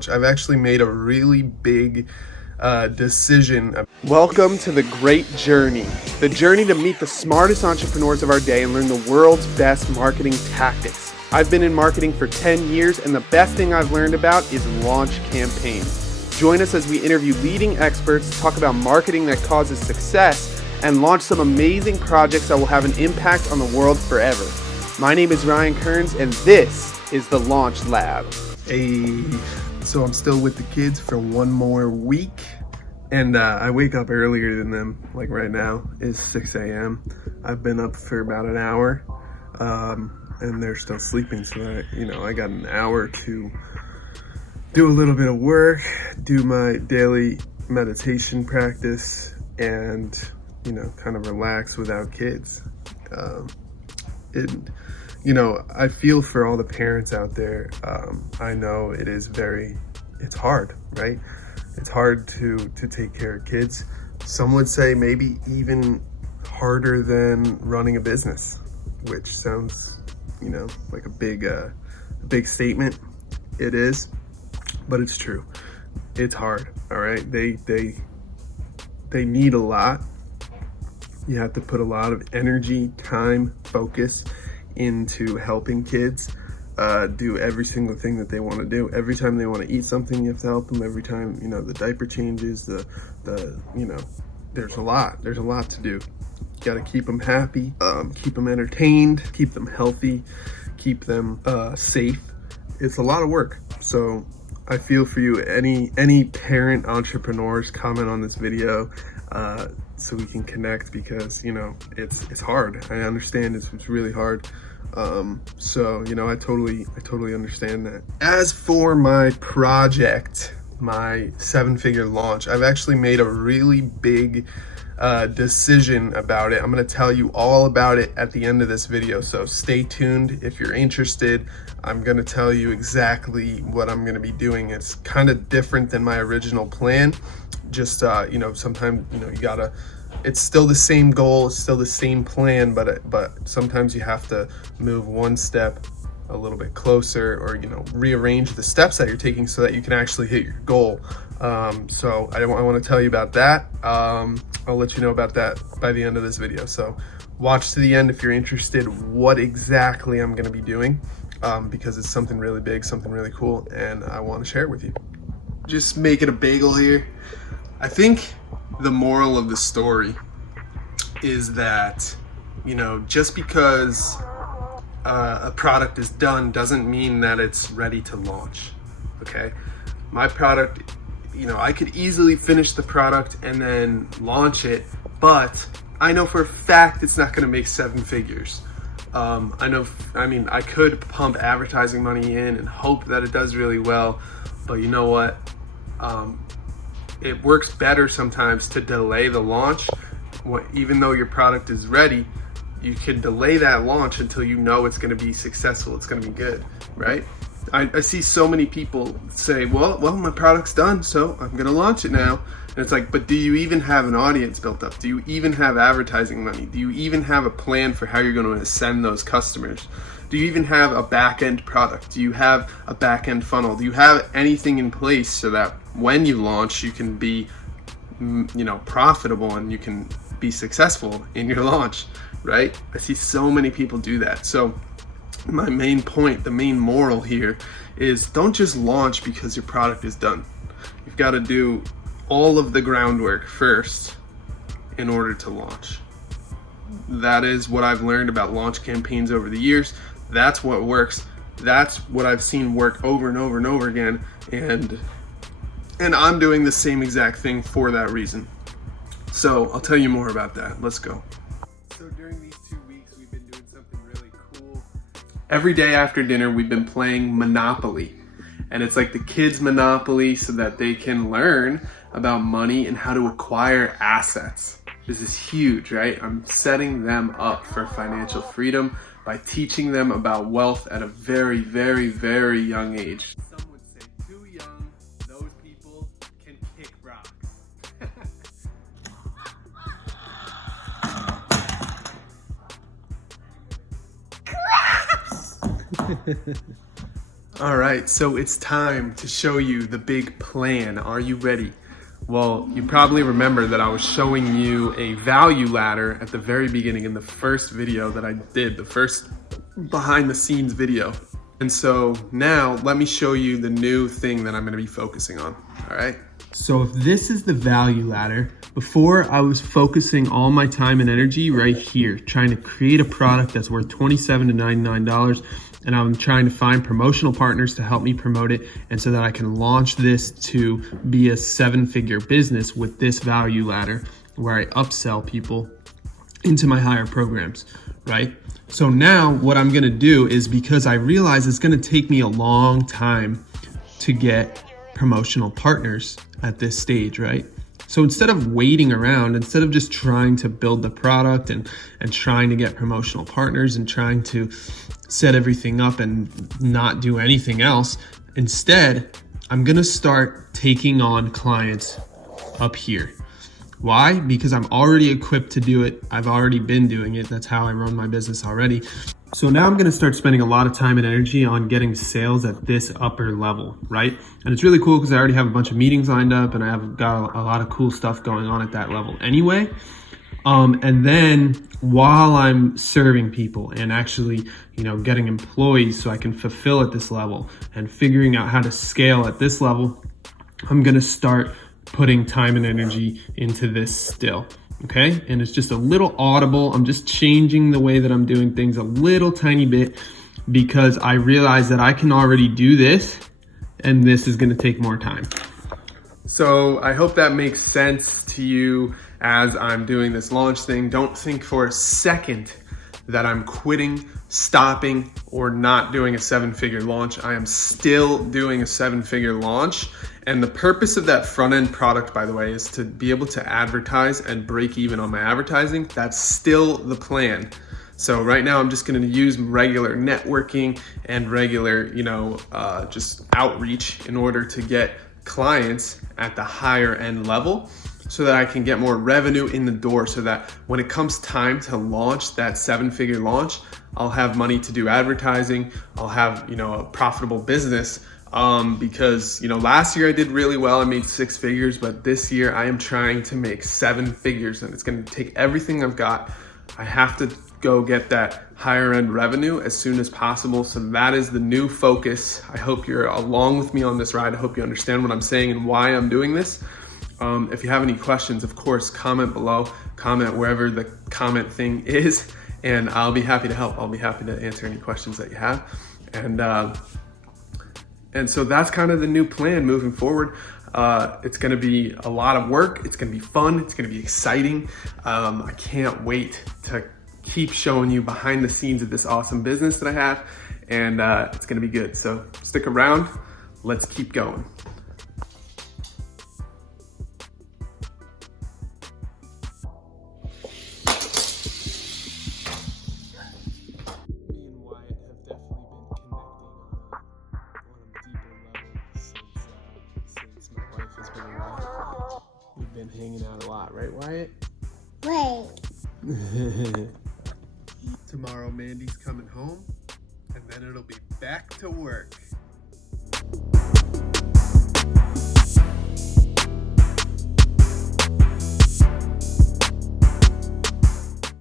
launch. I've actually made a really big decision. Welcome to the great journey. The journey to meet the smartest entrepreneurs of our day and learn the world's best marketing tactics. I've been in marketing for 10 years, and the best thing I've learned about is launch campaigns. Join us as we interview leading experts, talk about marketing that causes success, and launch some amazing projects that will have an impact on the world forever. My name is Ryan Kearns, and this is the Launch Lab. Hey, so I'm still with the kids for one more week, and I wake up earlier than them. Like right now is 6 a.m. I've been up for about an hour, and they're still sleeping, so I got an hour to do a little bit of work, do my daily meditation practice, and kind of relax without kids. I feel for all the parents out there. I know it's hard, right? It's hard to take care of kids. Some would say maybe even harder than running a business, which sounds, like a big statement. It is, but it's true. It's hard, all right? They need a lot. You have to put a lot of energy, time, focus into helping kids do every single thing that they want to do. Every time they want to eat something, you have to help them. Every time, the diaper changes, there's a lot to do. You got to keep them happy, keep them entertained, keep them healthy, keep them safe. It's a lot of work. So I feel for you. Any parent entrepreneurs, comment on this video so we can connect, because it's hard. I understand it's really hard. So I totally understand that. As for my project, my 7-figure launch, I've actually made a really big decision about it. I'm going to tell you all about it at the end of this video, so stay tuned if you're interested. I'm going to tell you exactly what I'm going to be doing. It's kind of different than my original plan. Just sometimes it's still the same goal, it's still the same plan, but sometimes you have to move one step a little bit closer, or rearrange the steps that you're taking so that you can actually hit your goal. So I want to tell you about that. I'll let you know about that by the end of this video, so watch to the end if you're interested what exactly I'm going to be doing, because it's something really big, something really cool, and I want to share it with you. Just making a bagel here. I think the moral of the story is that, just because a product is done doesn't mean that it's ready to launch, okay? My product, I could easily finish the product and then launch it, but I know for a fact it's not gonna make 7 figures. I could pump advertising money in and hope that it does really well, but you know what? It works better sometimes to delay the launch. Even though your product is ready, you can delay that launch until you know it's going to be successful, it's going to be good, right? I see so many people say, well, my product's done, so I'm going to launch it now. And it's like, but do you even have an audience built up? Do you even have advertising money? Do you even have a plan for how you're going to send those customers? Do you even have a back-end product? Do you have a back-end funnel? Do you have anything in place so that when you launch, you can be, profitable and you can be successful in your launch, right? I see so many people do that. So my main point, the main moral here is don't just launch because your product is done. You've got to do all of the groundwork first in order to launch. That is what I've learned about launch campaigns over the years. That's what works. That's what I've seen work over and over and over again. And I'm doing the same exact thing for that reason. So I'll tell you more about that. Let's go. So during these 2 weeks, we've been doing something really cool. Every day after dinner, we've been playing Monopoly. And it's like the kids' Monopoly so that they can learn about money and how to acquire assets. This is huge, right? I'm setting them up for financial freedom by teaching them about wealth at a very, very, very young age. Some would say too young. Those people can kick rocks. All right, so it's time to show you the big plan. Are you ready? Well, you probably remember that I was showing you a value ladder at the very beginning in the first video that I did, the first behind the scenes video. And so now let me show you the new thing that I'm gonna be focusing on, all right? So if this is the value ladder, before I was focusing all my time and energy right here, trying to create a product that's worth $27 to $99, and I'm trying to find promotional partners to help me promote it, and so that I can launch this to be a 7-figure business with this value ladder where I upsell people into my higher programs, right? So now what I'm gonna do is, because I realize it's gonna take me a long time to get promotional partners at this stage, right? So instead of waiting around, instead of just trying to build the product and trying to get promotional partners and trying to set everything up and not do anything else, instead, I'm gonna start taking on clients up here. Why? Because I'm already equipped to do it. I've already been doing it. That's how I run my business already. So now I'm gonna start spending a lot of time and energy on getting sales at this upper level, right? And it's really cool because I already have a bunch of meetings lined up and I have got a lot of cool stuff going on at that level anyway. And then while I'm serving people and actually, getting employees so I can fulfill at this level and figuring out how to scale at this level, I'm gonna start putting time and energy into this still, okay? And it's just a little audible. I'm just changing the way that I'm doing things a little tiny bit because I realize that I can already do this and this is gonna take more time. So I hope that makes sense to you as I'm doing this launch thing. Don't think for a second that I'm quitting, stopping, or not doing a 7-figure launch. I am still doing a 7-figure launch. And the purpose of that front end product, by the way, is to be able to advertise and break even on my advertising. That's still the plan. So right now I'm just gonna use regular networking and regular, just outreach in order to get clients at the higher end level so that I can get more revenue in the door, so that when it comes time to launch that 7-figure launch, I'll have money to do advertising. I'll have, a profitable business. Because last year I did really well. I made 6 figures, but this year I am trying to make 7 figures, and it's going to take everything I've got. I have to go get that higher end revenue as soon as possible. So that is the new focus. I hope you're along with me on this ride. I hope you understand what I'm saying and why I'm doing this. If you have any questions, of course, comment below, comment wherever the comment thing is, and I'll be happy to help. I'll be happy to answer any questions that you have. And so that's kind of the new plan moving forward. It's gonna be a lot of work. It's gonna be fun. It's gonna be exciting. I can't wait to keep showing you behind the scenes of this awesome business that I have. And it's gonna be good. So stick around. Let's keep going. We've been hanging out a lot, right, Wyatt? Right. Tomorrow Mandy's coming home, and then it'll be back to work.